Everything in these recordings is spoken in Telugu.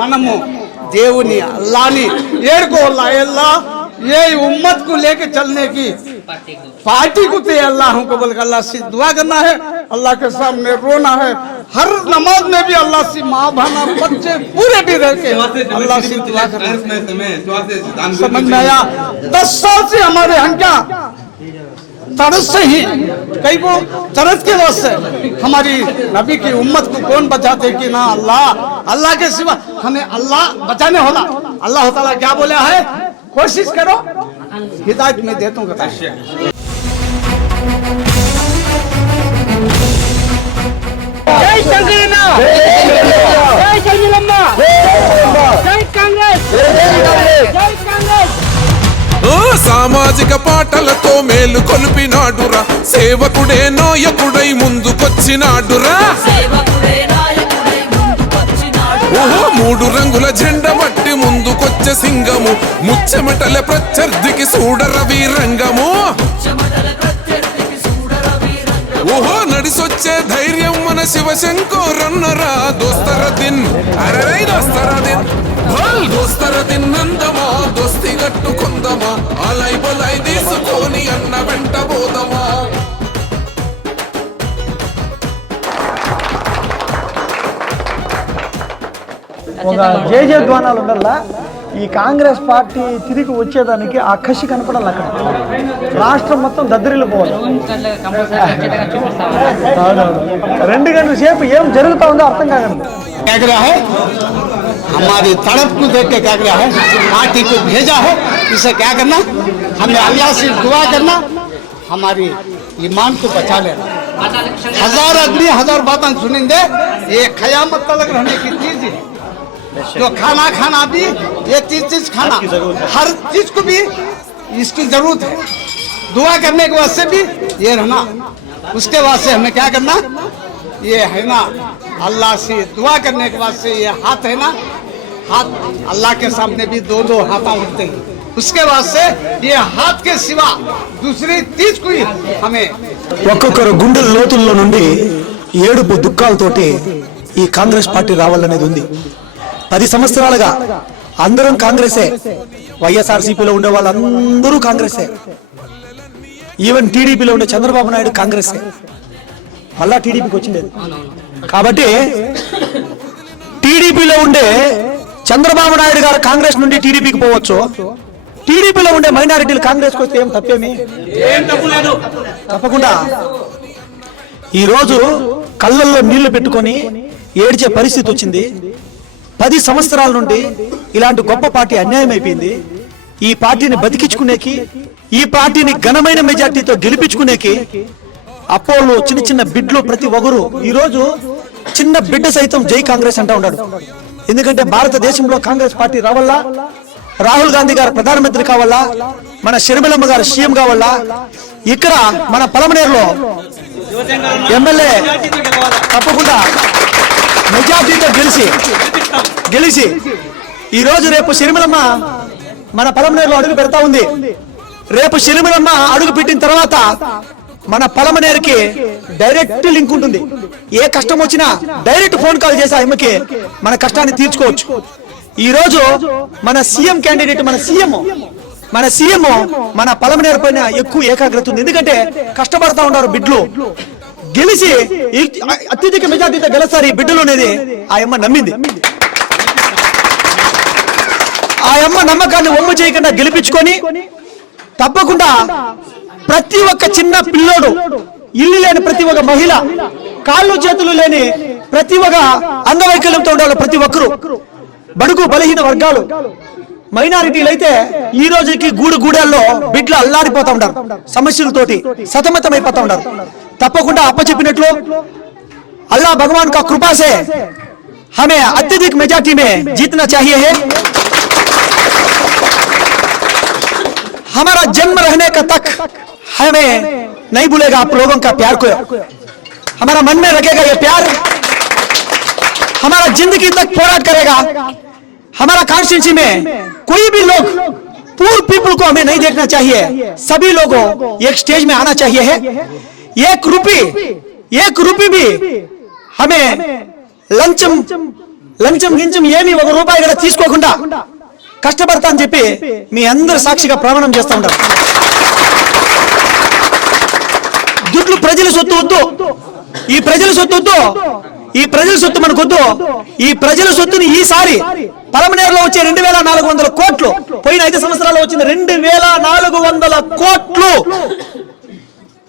మనము దేవుని अल्लाह ఏడుకోవాలా अल्लाह ये उम्मत को लेके चलने की पार्टी को ते अल्लाह को बोल अल्लाह से दुआ करना है अल्लाह के सामने रोना है हर नमाज में भी अल्लाह से माँ बहना बच्चे पूरे भी रह के अल्लाह से दुआ करना है। समझ में आया दस साल से हमारे यहाँ क्या तरस से ही कई वो तरस के वास्ते हमारी नबी की उम्मत को कौन बचाते कि ना अल्लाह? अल्लाह के सिवा हमें अल्लाह बचाने होगा अल्लाह तला क्या बोला है? कोशिश करो हिदायत में दे हूँ जय जय जय कांग्रेस। कांग्रेस। సామాజిక పాటలతో మేలు కొలిపినాడురా. సేవకుడే నాయకుడై ముందుకొచ్చినాడురా. ఓహో మూడు రంగుల జెండ బట్టి ముందుకొచ్చే సింగము. ముచ్చెమటల ప్రత్యర్థికి చూడర రంగము. ఓహో నడిసొచ్చే ధైర్యం మన శివశంకరన్నరా. దోస్తర దిన్ అరే దోస్తర దిన్ హల్ దోస్తర దిన్ నందమా దోస్తి గట్టుకుందమా అలై బలై తీసుకొని అన్న వెంట పోదమా ఒక జయ జయధ్వానాలు ఉండల్లా ఈ కాంగ్రెస్ పార్టీ తిరిగి వచ్చేదానికి ఆ కసి కనపడాలి అక్కడ రాష్ట్రం మొత్తం దద్దరిల్లిపోవాలి అవునవును. రెండు గంటల సేపు ఏం జరుగుతా ఉందో అర్థం కాగలదు क्या कर रहा है हमारी तड़प को देख के क्या कर रहा है पार्टी को भेजा है इसे क्या करना हमें अल्लाह से दुआ करना हमारी ईमान को बचा लेना हजार आदमी हजार बातें सुनेंगे ये खयामत तलक रहने की चीज है जो खाना खाना भी ये चीज चीज खाना हर चीज को भी इसकी जरूरत है दुआ करने के वास्ते भी ये रहना उसके वास्ते हमें क्या करना ये है ना अल्लाह से दुआ करने के वास्ते ये हाथ है ना हाथ अल्लाह के सामने भी दो दो हाथा उठते हैं उसके वास्ते ये हाथ के सिवा दूसरी चीज को ही हमें ఒక్కొక్కరు గుండెల లోతుల్లో నుండి ఏడుపు దుఃఖాలతోటి ఈ కాంగ్రెస్ పార్టీ రావాలనేది ఉంది పది సంవత్సరాలుగా అందరం కాంగ్రెసే. వైఎస్ఆర్సీపీలో ఉండే వాళ్ళందరూ కాంగ్రెసే. ఈవెన్ టీడీపీలో ఉండే చంద్రబాబు నాయుడు కాంగ్రెసే. మళ్ళా టీడీపీకి వచ్చిండేది. కాబట్టి టీడీపీలో ఉండే చంద్రబాబు నాయుడు గారు కాంగ్రెస్ నుండి టీడీపీకి పోవచ్చు. టీడీపీలో ఉండే మైనారిటీలు కాంగ్రెస్కి వస్తే ఏం తప్పేమి? తప్పకుండా. ఈరోజు కళ్ళల్లో నీళ్ళు పెట్టుకొని ఏడ్చే పరిస్థితి వచ్చింది. పది సంవత్సరాల నుండి ఇలాంటి గొప్ప పార్టీ అన్యాయం అయిపోయింది. ఈ పార్టీని బతికించుకునేకి ఈ పార్టీని ఘనమైన మెజార్టీతో గెలిపించుకునేకి అపోలో చిన్న చిన్న బిడ్లు ప్రతి ఒక్కరు ఈరోజు చిన్న బిడ్డ సైతం జై కాంగ్రెస్ అంటా ఉన్నాడు. ఎందుకంటే భారతదేశంలో కాంగ్రెస్ పార్టీ రావాలా? రాహుల్ గాంధీ గారు ప్రధానమంత్రి కావాలా? మన షర్మిలమ్మ గారు సీఎం కావాలా? ఇక్కడ మన పలమనేరులో ఎమ్మెల్యే తప్పకుండా మెజార్టీతో గెలిచి గెలిచి ఈ రోజు రేపు షర్మిలమ్మ మన పలమనేరులో అడుగు పెడతా ఉంది. రేపు షర్మిలమ్మ అడుగు పెట్టిన తర్వాత మన పలమనేరుకి డైరెక్ట్ లింక్ ఉంటుంది. ఏ కష్టం వచ్చినా డైరెక్ట్ ఫోన్ కాల్ చేసి ఆమెకి అమ్మకి మన కష్టాన్ని తీర్చుకోవచ్చు. ఈ రోజు మన సీఎం క్యాండిడేట్ మన సీఎం మన సీఎం మన పలమనేరు పైన ఎక్కువ ఏకాగ్రత ఉంది. ఎందుకంటే కష్టపడతా ఉన్నారు బిడ్లు. గెలిచి అత్యధిక మెజార్టీతో గెలుస్తారు ఈ బిడ్డలు అనేది ఆ అమ్మ నమ్మింది. ఆ అమ్మ నమ్మకాన్ని ఒమ్ము చేయకుండా గెలిపించుకొని తప్పకుండా ప్రతి ఒక్క చిన్న పిల్లోడు ఇల్లు లేని ప్రతి ఒక్క మహిళ కాళ్ళు చేతులు లేని ప్రతి ఒక్క అంగవైకల్యంతో ఉండాలి ప్రతి ఒక్కరు. బడుగు బలహీన వర్గాలు మైనారిటీలు అయితే ఈ రోజుకి గూడు గూడెల్లో బిడ్లు అల్లాడిపోతా ఉంటారు సమస్యలతోటి సతమతమైపోతా ఉంటారు तपक अप्पचेपिनట్లు अल्लाह भगवान का कृपा से हमें अत्यधिक मेजॉरिटी में जीतना चाहिए है हमारा जन्म रहने का तक हमें नहीं भूलेगा आप लोगों का प्यार को हमारा मन में रखेगा ये प्यार हमारा ज़िंदगी तक पूरा करेगा हमारा कॉन्स्टिट्यूंसी में कोई भी लोग पूर पीपल को हमें नहीं देखना चाहिए सभी लोगों एक स्टेज में आना चाहिए है एक रूपी एक रूपी भी हमें लंचम లంచం గించం ఏమి ఒక రూపాయి కూడా తీసుకోకుండా కష్టపడతా అని చెప్పి మీ అందరు సాక్షిగా ప్రమాణం చేస్తూ ఉంటారు దుడ్లు ప్రజల సొత్తు వద్దు ఈ ప్రజల సొత్తు వద్దు ఈ ప్రజల సొత్తు మనకొద్దు ఈ ప్రజల సొత్తుని ఈసారి పరమనేరులో వచ్చే రెండు వేల నాలుగు వందల కోట్లు పోయిన ఐదు సంవత్సరాల్లో వచ్చిన రెండు వేల నాలుగు వందల కోట్లు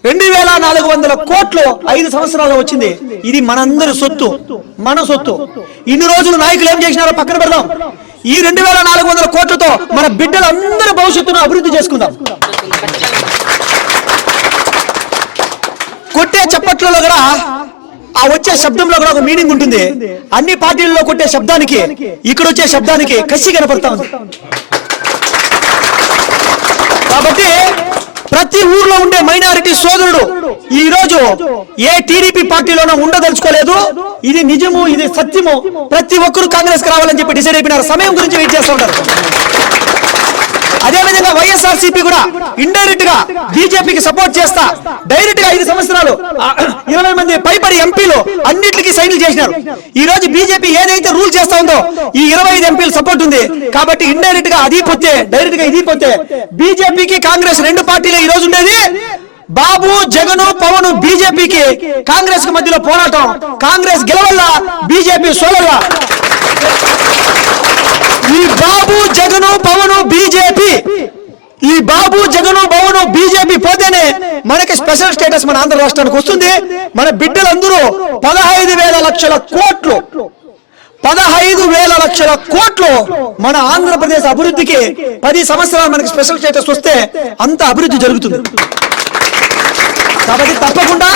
రెండు వేల నాలుగు వందల కోట్లు ఐదు సంవత్సరాలు వచ్చింది. ఇది మనందరి సొత్తు మన సొత్తు. ఇన్ని రోజులు నాయకులు ఏం చేసినారో పక్కన పెడదాం. ఈ రెండు వేల నాలుగు వందల కోట్లతో మన బిడ్డలందరి భవిష్యత్తును అభివృద్ధి చేసుకుందాం. కొట్టే చప్పట్లలో కూడా ఆ వచ్చే శబ్దంలో కూడా ఒక మీనింగ్ ఉంటుంది. అన్ని పార్టీల్లో కొట్టే శబ్దానికి ఇక్కడ వచ్చే శబ్దానికి కసి కనపడతా ఉంది. కాబట్టి ప్రతి ఊర్లో ఉండే మైనారిటీ సోదరుడు ఈ రోజు ఏ టీడీపీ పార్టీలోనూ ఉండదలుచుకోలేదు. ఇది నిజము ఇది సత్యము. ప్రతి ఒక్కరు కాంగ్రెస్కి రావాలని చెప్పి డిసైడ్ అయిపోయినారు. సమయం గురించి వెయిట్ చేస్తూ ఉంటారు అదే విధంగా వైఎస్ఆర్ సిపి కూడా ఇండైరెక్ట్గా బీజేపీకి సపోర్ట్ చేస్తా డైరెక్ట్గా ఐదు సంవత్సరాలు ఇరవై మంది పైపడి ఎంపీలు అన్నిటికీ సైన్లు చేసినారు. ఈ రోజు బీజేపీ ఏదైతే రూల్ చేస్తా ఉందో ఈ ఇరవై ఐదు ఎంపీలు సపోర్ట్ ఉంది. కాబట్టి ఇండైరెక్ట్గా అది పోతే డైరెక్ట్గా ఇది పోతే బీజేపీకి కాంగ్రెస్ రెండు పార్టీలు ఈ రోజు ఉండేది. బాబు జగన్ పవన్ బీజేపీకి కాంగ్రెస్కి మధ్యలో పోరాటం. కాంగ్రెస్ గెలవల్ల బీజేపీ సోలల్లా. ఈ బాబు జగను పవను బీజేపీ. ఈ బాబు జగను పవను బీజేపీ పోతేనే మనకి స్పెషల్ స్టేటస్ మన ఆంధ్ర రాష్ట్రానికి వస్తుంది. మన బిడ్డలందరూ పదహైదు వేల లక్షల కోట్లు పదహైదు వేల లక్షల కోట్లు మన ఆంధ్రప్రదేశ్ అభివృద్ధికి పది సంవత్సరాలు మనకి స్పెషల్ స్టేటస్ వస్తే అంత అభివృద్ధి జరుగుతుంది. కాబట్టి తప్పకుండా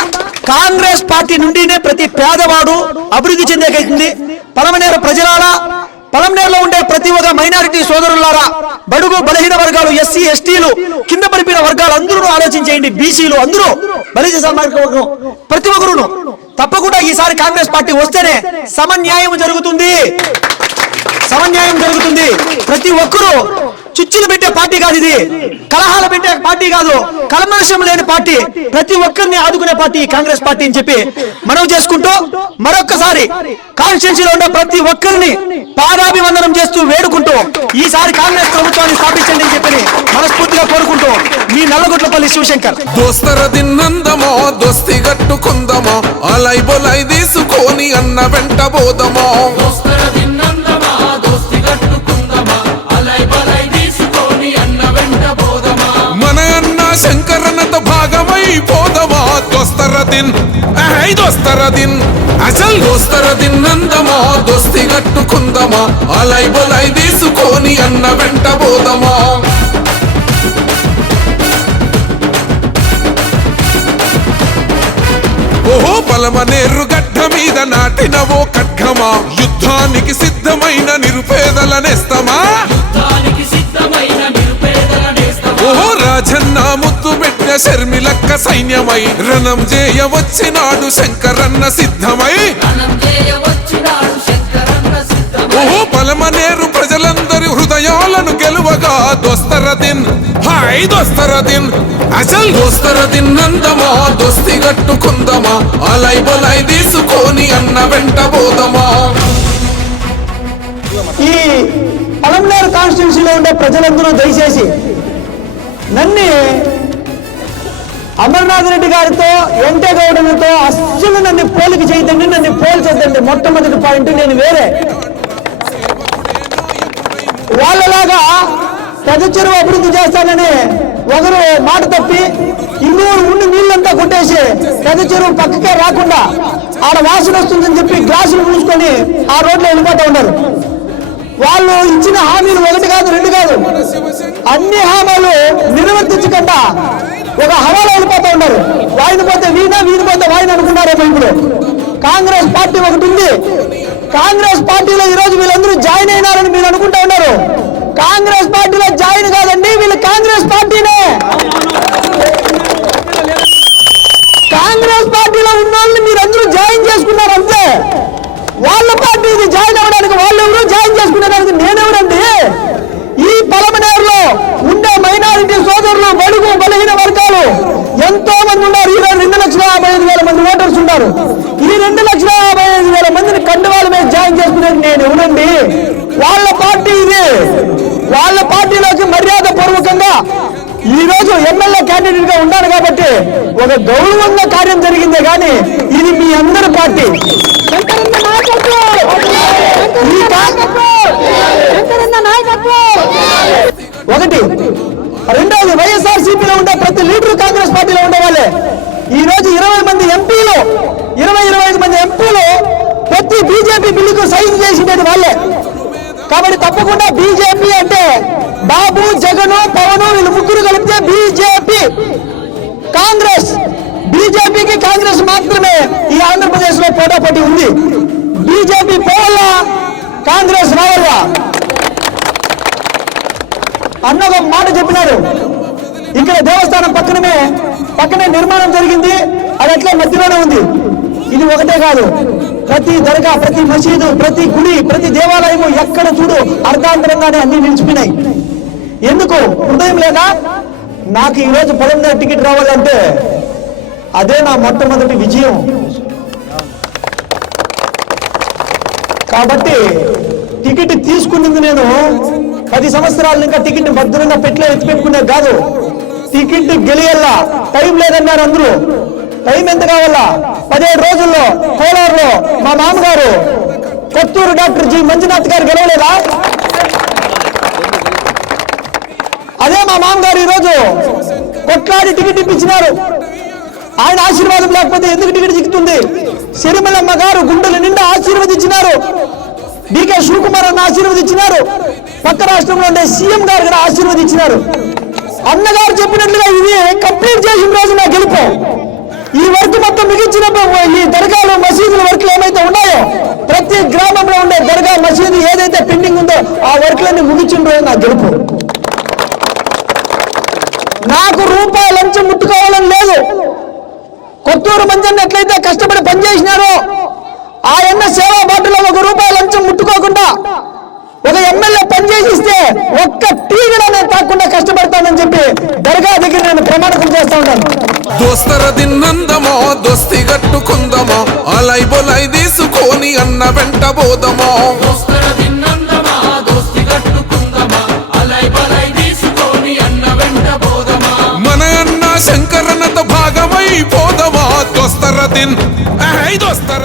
కాంగ్రెస్ పార్టీ నుండినే ప్రతి పేదవాడు అభివృద్ధి చెందేకైతుంది. పలమనేర ప్రజలారా పలంనేరులో ఉండే ప్రతి ఒక్క మైనారిటీ సోదరులారా బడుగు బలహీన వర్గాలు ఎస్సీ ఎస్టీలు కింద పడిపోయిన వర్గాలు అందరూ ఆలోచించేయండి బీసీలు అందరూ బలిజ సమాజం ప్రతి ఒక్కరును. తప్పకుండా ఈసారి కాంగ్రెస్ పార్టీ వస్తేనే సమన్యాయం జరుగుతుంది. సమన్యాయం జరుగుతుంది. ప్రతి ఒక్కరూ చుచ్చులు పెట్టే పార్టీ కాదు ఇది. కలహాలు పెట్టే పార్టీ కాదు. కల్మషం లేని పార్టీ. ప్రతి ఒక్కరిని ఆదుకునే పార్టీ కాంగ్రెస్ పార్టీ అని చెప్పి మనవి చేసుకుంటూ మరొక్కసారి కాన్స్టిట్యూన్సీలో ఉండే ప్రతి ఒక్కరిని పాదాభివందనం చేస్తూ వేడుకుంటూ ఈసారి కాంగ్రెస్ ప్రభుత్వాన్ని స్థాపించండి అని చెప్పి మనస్ఫూర్తిగా కోరుకుంటూ మీ నల్లగొట్లపల్లి శివశంకర్. దోస్తర దిన్నందమో? దోస్తి గట్టుకుందమో? అలై బొలై తీసుకొని అన్న వెంట బోధమో శంకరన్నత భాగమై పోదమా దోస్తర దిన్ ఐ అసల్ దిన్ నందమా? దోస్తర దోస్తి గట్టుకుందమా అలై బొలై తీసుకొని అన్న వెంట పోదమా? ఓహో బలమనేరు గడ్డ మీద నాటిన ఓ ఖడ్గమా? యుద్ధానికి సిద్ధమైన నిరుపేదల రాజన్న ముద్దు పెట్ట శర్మిలక్క సైన్యమై. రణం చేయ వచ్చినాడు శంకరన్న సిద్ధమై. ఓహో బలమనేరు ప్రజలందరి హృదయాలను గెలువగా దోస్తర దిన్ హాయ్ దోస్తర దిన్ అసలు దోస్తర దిన్ నందమా దోస్తి గట్టుకుందమా అలై బొలై తీసుకొని అన్న వెంట పోదమా ఈ పలంనేరు కాన్స్టిట్యున్సీలో ఉండే ప్రజలందరూ దయచేసి నన్ను అమర్నాథ్ రెడ్డి గారితో వెంటే గౌడలతో అస్సలు నన్ను పోలిక చేయదండి నన్ను పోల్చొద్దండి. మొట్టమొదటి పాయింట్ నేను వేరే. వాళ్ళలాగా పెద్ద చెరువు అభివృద్ధి చేస్తానని ఒకరు మాట తప్పి ఇన్నూరు ఉండి నీళ్ళంతా కొట్టేసి పెద్ద చెరువు పక్కకే రాకుండా ఆడ వాసన వస్తుందని చెప్పి గ్లాసులు మూసుకొని ఆ రోడ్లో వెళ్ళిపోతా ఉన్నారు. వాళ్ళు ఇచ్చిన హామీలు ఒకటి కాదు రెండు కాదు. అన్ని హామీలు నిర్వర్తించకుండా ఒక హవాలో వెళ్ళిపోతూ ఉన్నారు. వాయిన పోతే వీణ వీణ పోతే వాయిన అనుకున్నారు ఇప్పుడు. కాంగ్రెస్ పార్టీ ఒకటి ఉంది. కాంగ్రెస్ పార్టీలో ఈ రోజు వీళ్ళందరూ జాయిన్ అయినారని మీరు అనుకుంటా ఉన్నారు. కాంగ్రెస్ పార్టీలో జాయిన్ కాదండి వీళ్ళు కాంగ్రెస్ పార్టీనే కాంగ్రెస్ పార్టీలో ఉన్న వాళ్ళని మీరందరూ జాయిన్ చేసుకున్నారు అంతే వాళ్ళ పార్టీకి జాయిన్ అవ్వడానికి వాళ్ళు ఎవరు జాయిన్ చేసుకునేదానికి నేనెవరండి ఈ పలమనేరులో ఉండే మైనారిటీ సోదరులు బడుగు బలహీన వర్గాలు ఎంతో మంది ఉన్నారు ఈ రోజు రెండు లక్షల యాభై ఐదు వేల మంది ఓటర్స్ ఉన్నారు ఈ రెండు లక్షల యాభై ఐదు వేల మందిని కండువాల మీద చేసుకునేది నేను ఎవరండి వాళ్ళ పార్టీ ఇది. వాళ్ళ పార్టీలోకి మర్యాద పూర్వకంగా ఈ రోజు ఎమ్మెల్యే క్యాండిడేట్గా ఉన్నాను కాబట్టి ఒక గౌరవంగా కార్యం జరిగిందే కానీ ఇది మీ అందరి పార్టీ. ఒకటి రెండవది వైఎస్ఆర్ సిపిలో ఉండే ప్రతి లీడర్ కాంగ్రెస్ పార్టీలో ఉండే వాళ్ళే. ఈ రోజు ఇరవై మంది ఎంపీలు ఇరవై ఇరవై ఐదు మంది ఎంపీలు ప్రతి బీజేపీ బిల్లుకు సైన్ చేసిండేది వాళ్ళే. కాబట్టి తప్పకుండా బీజేపీ అంటే బాబు జగన్ పవన్ వీళ్ళు ముగ్గురు కలిపితే బీజేపీ. కాంగ్రెస్. బీజేపీకి కాంగ్రెస్ మాత్రమే ఈ ఆంధ్రప్రదేశ్లో పోటాపోటీ ఉంది. బీజేపీ పోవాలా? కాంగ్రెస్ రావాలా? అన్న ఒక మాట చెప్పినారు ఇక్కడ దేవస్థానం పక్కనమే పక్కనే నిర్మాణం జరిగింది. అది అట్లా మధ్యలోనే ఉంది. ఇది ఒకటే కాదు. ప్రతి దర్గా ప్రతి మసీదు ప్రతి గుడి ప్రతి దేవాలయము ఎక్కడ చూడు అర్ధాంతరంగానే అన్ని నిలిచిపోయినాయి. ఎందుకు? హృదయం లేదా? నాకు ఈరోజు పదకొండు టికెట్ రావాలంటే అదే నా మొట్టమొదటి విజయం. కాబట్టి టికెట్ తీసుకున్నది నేను పది సంవత్సరాలు ఇంకా టికెట్ భద్రంగా పెట్లో ఎత్తిపెట్టుకునేది కాదు. టికెట్ గెలియల్లా. టైం లేదన్నారు అందరూ. టైం ఎంత కావాలా? పదిహేడు రోజుల్లో కోలారులో మా మామగారు కొత్తూరు డాక్టర్ జి మంజునాథ్ గారు గెలవలేదా? అదే మా మామగారు ఈరోజు కొట్లాడి టికెట్ ఇప్పించినారు. ఆయన ఆశీర్వాదం లేకపోతే ఎందుకు టికెట్ చిక్కుతుంది సిరిమలమ్మ గారు గుండెల నిండా ఆశీర్వదించినారు. డికే శివకుమార్ అన్న ఆశీర్వదించినారు. పక్క రాష్ట్రంలో ఉండే సీఎం గారు కూడా ఆశీర్వదించినారు. అన్నగారు చెప్పినట్లుగా ఇది కంప్లీట్ చేసిన రోజు నా గెలుపు. ఈ వర్క్ మొత్తం మిగించినప్పుడు ఈ దర్గాలు మసీదుల వర్క్లు ఏమైతే ఉన్నాయో ప్రతి గ్రామంలో ఉండే దర్గా మసీదు ఏదైతే పెండింగ్ ఉందో ఆ వర్క్లన్నీ ముగించిన రోజు నా గెలుపు. నాకు రూపాయి లంచం ముట్టుకోవాలని లేదు. కొత్తూరు మంజన్ ఎట్లయితే కష్టపడి పనిచేసినారో ఆయన సేవా బాటలో ఒక రూపాయి లంచం ముట్టుకోకుండా ఒక ఎమ్మెల్యే పనిచేసిస్తే ఒక్క టీ కూడా నేను తాకుండా కష్టపడతానని చెప్పి దర్గా దగ్గర నేను ప్రమాణకం చేస్తా ఉంటాను దోస్తర దిన్నందమో దోస్తి గట్టుకుందమో అలై బొలై తీసుకొని అన్న వెంట బోదమో. మన అన్న శంకరన్నత భాగమై పోదమా దోస్తర దిన్ దోస్తర